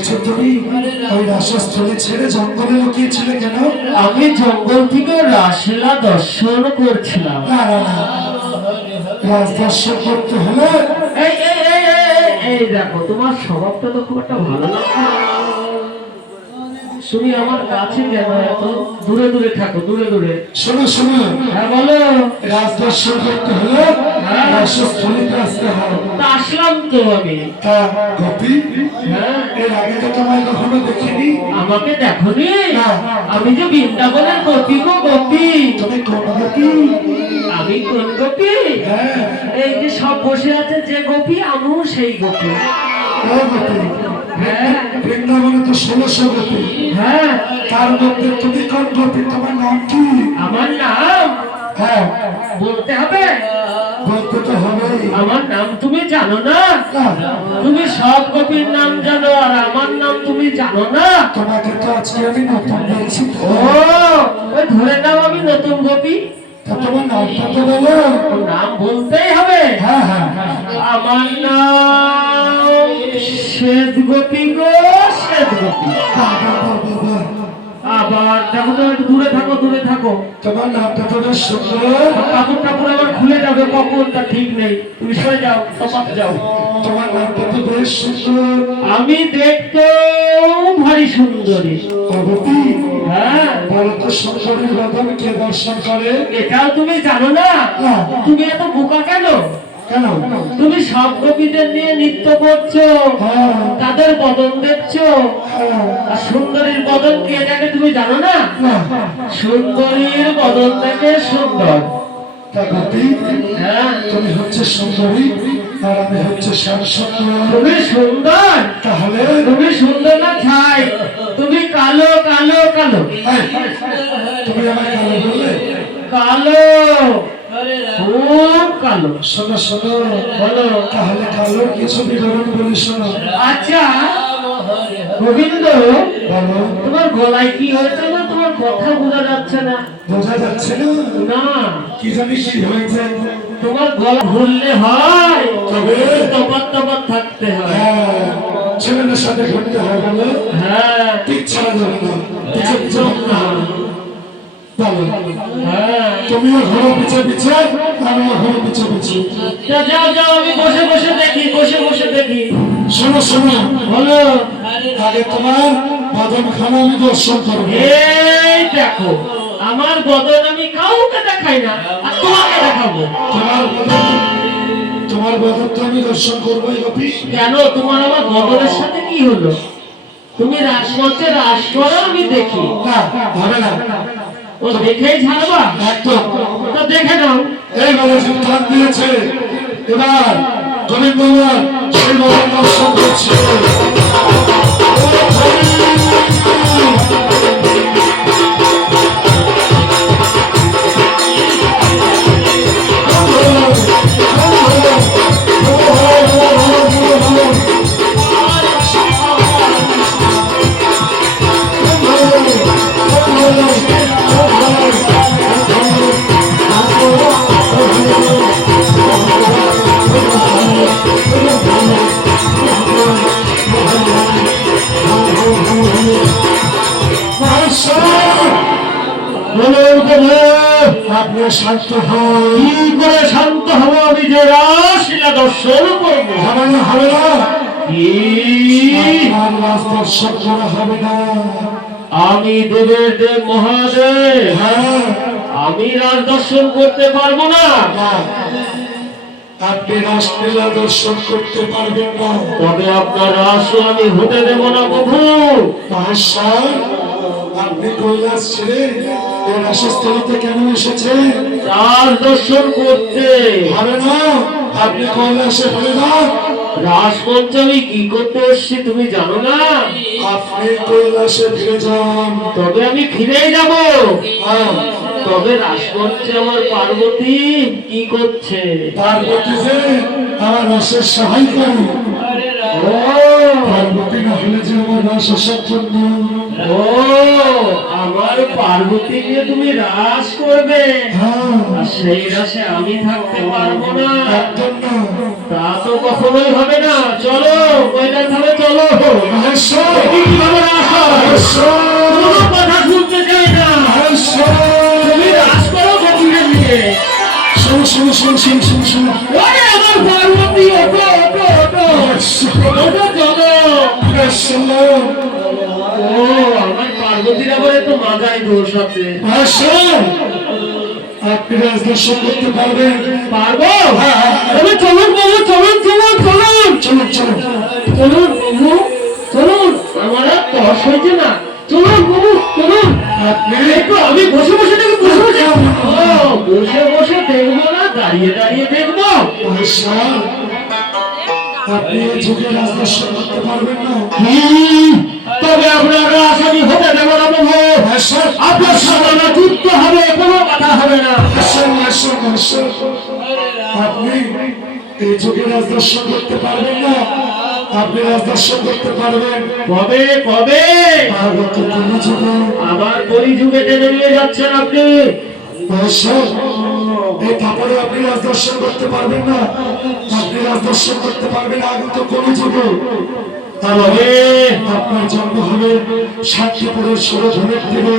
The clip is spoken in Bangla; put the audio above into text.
বলছো তুমি ওই রাসস্থলী ছেড়ে জঙ্গলে লুকিয়েছিলে কেন? আমি জঙ্গল থেকে রাসলীলা দর্শন করছিলাম। না না না, রাজ দর্শন করতে হলে এই এই এই এই, এই দেখো, তোমার স্বভাবটা তো খুব একটা ভালো লাগছে না। তুমি আমার কাছে কেন এত দূরে দূরে থাকো, দূরে দূরে? শোনো শোনো, হ্যাঁ বলো। রাজ দর্শন করতে হলে রাসস্থলীতে আসতে হয়। তা আসলাম তো আমি। তা গোপী, হ্যাঁ, এর আগে তো তোমায় কখনো দেখিনি। আমাকে দেখোনি? না। আমি যে বৃন্দাবনের গোপী গো গোপী। তুমি কোন গোপী? আমি কোন গোপী? হ্যাঁ, এই যে সব বসে আছে যে গোপী, আমিও সেই গোপী। ও গোপী। হ্যাঁ বৃন্দাবনে তো 1600 গোপী, হ্যাঁ, তার মধ্যে তুমি কোন গোপী? তোমার নাম কি? আমার নাম হ্যাঁ, বলতে হবে? বলতে তো হবেই। আমার নাম তুমি জানো না? না, তুমি সব গোপীর নাম জানো আর আমার নাম তুমি জানো না? তোমাকে তো আজকে আমি নতুন দেখছি। ও, ওই ধরে নাও আমি নতুন গোপী। তা তোমার নামটা তো বলো। ও, নাম বলতেই হবে। হ্যাঁ হ্যাঁ হ্যাঁ, আমার নাম শ্বেত গোপী গো, শ্বেত গোপী। বাবা, বাবা, বাবা। আবার দেখো তো, একটু দূরে থাকো, দূরে থাকো। তোমার নামটা তো বেশ সুন্দর। কাপড় টাপড় আবার খুলে যাবে কখন তা ঠিক নেই। তুমি সরে যাও, সবাক যাও। তোমার নামটা তো বেশ সুন্দর। আমি দেখতে ভারী সুন্দরী। ও গোপী, হ্যাঁ, বলো তো সুন্দরীর বদন কে দর্শন করে? এটাও তুমি জানো না? না। তুমি এত বোকা কেন? কেন? তুমি সব গোপীদের নিয়ে নৃত্য করছো, হ্যাঁ তাদের বদন দেখছো। হ্যাঁ, আর সুন্দরীর বদন কে দেখে তুমি জানো না? না। সুন্দরীর বদন দেখে সুন্দর। তা গোপী, হ্যাঁ, তুমি হচ্ছে সুন্দরী আর আমি হচ্ছে শ্যাম সুন্দর। তুমি সুন্দর। তাহলে তুমি সুন্দর না ছাই? তুমি কালো কালো কালো। এই, তুমি আমায় কালো বললে? কালো, খুব কালো। শোনো শোনো, বলো। তাহলে কালোর কিছু বিবরণ বলি শোনো। আচ্ছা গোবিন্দ, বলো। তোমার গলায় কি হয়েছে না? তোমার কথা বোঝা যাচ্ছে না। বোঝা যাচ্ছে না? না, কি জানি কি হয়েছে। তোমার গলা ভুললে হয়, তবে তপাত তপাত থাকতে হয়। হ্যাঁ, ছেলেদের সাথে ঘুরতে হয় বলো। হ্যাঁ, ঠিক ছাড়া যাবে না, পিছে পিছে একদম না। বলো। হ্যাঁ, তুমিও ঘোরো পিছে পিছে, আমিও ঘোরো পিছে পিছে। তা যাও যাও, আমি বসে বসে দেখি, বসে বসে দেখি। শোনো শোনো, বলো। আগে তোমার বাদন খানা আমি দর্শন করবো। এই দেখো, আমার বদন আমি কাউকে দেখাই না, আর তোমাকে দেখাবো। তোমার বদন তো আমি দর্শন করবোই গোপী। কেন? তোমার আমার বদনের সাথে কি হলো? তুমি রাসমঞ্চে রাস করো, আমি দেখি। না, হবে না। ও দেখেই ছাড়বা? একদম। তা দেখে নাও। এই বলে সিদ্ধান্ত দিয়েছে, এবার গোবিন্দ সেই বদন দর্শন করছে। আপনি শান্ত হন। কি করে শান্ত হবো? আমি যে রাসলীলা দর্শন করবো। হবে না, হবে না। কি? আপনার রাস দর্শন করা হবে না। আমি দেবের দেব মহাদেব, হ্যাঁ, আমি রাজ দর্শন করতে পারবো না। না। আপনি রাসলীলা দর্শন করতে পারবেন না। তবে আপনার রাসও আমি হতে দেব না প্রভু। মহাশয়, আপনি কৈলাস ছেড়ে এই রাসস্থলীতে কেন এসেছেন? রাজ দর্শন করতে। হবে না, আপনি কৈলাসে ফিরে যান। রাসমঞ্চে আমি কি করতে এসছি তুমি জানো না? আপনি কৈলাসে ফিরে যান। তবে আমি ফিরেই যাব। হ্যাঁ, তবে রাসমঞ্চে আমার পার্বতী কি করছে? পার্বতী যে আমার রসের সহায় করি। ও, পার্বতী না হলে যে আমার রস অসম্পূর্ণ। ও, আমার পার্বতী নিয়ে তুমি রাস করবে, হ্যাঁ, আর সেই রাসে আমি থাকতে পারবো না। একদম না। তা তো কখনোই হবে না। চলো কৈলাস হবে, চলো। মহেশ্বর তুমি কিভাবে রাজ করো? মহেশ্বর কোনো কথা শুনতে চাই না। মহেশ্বর তুমি রাজ করো গোপীকে নিয়ে। শুন শুন শুন শুন শুন শুন ওরে আমার পার্বতী, ওঠো ওঠো ওঠো ওঠো, চলো। মহেশ্বর ও আমার পার্বতীর আবার তো মাথায় দোষ আছে। মহেশ্বর আপনি রাজদর্শন করতে পারবেন পারবো? তবে চলুন বাবু, চলুন চলুন চলুন চলুন চলুন চলুন বাবু, চলুন। আমার আর তস হয়েছে না, চলুন বাবু চলুন। আপনি একটু আমি বসে বসে দেখবো, বসে বসে। ও বসে বসে দেখবো না, দাঁড়িয়ে দাঁড়িয়ে দেখবো। মহেশ্বর আপনি এই যুগে রাজদর্শন করতে পারবেন না তবে আপনার আসামি হতে দেবো না বাবু। মহেশ্বর আপনার সামনে যুদ্ধ হবে, কোনো কথা হবে না। মহেশ্বর মহেশ্বর মহেশ্বর আপনি এই যুগে রাজদর্শন করতে পারবেন না আপনি রাজদর্শন করতে পারবেন কবে কবে? আগত কোন যুগে আবার কলিযুগে টেনে নিয়ে যাচ্ছেন আপনি। মহেশ্বর এই তারপরে আপনি রাজদর্শন করতে পারবেন না আপনি রাজদর্শন করতে পারবেন আগত কোন যুগে তবে আপনার জন্ম হবে শান্তিপুরের সুরধনের তীরে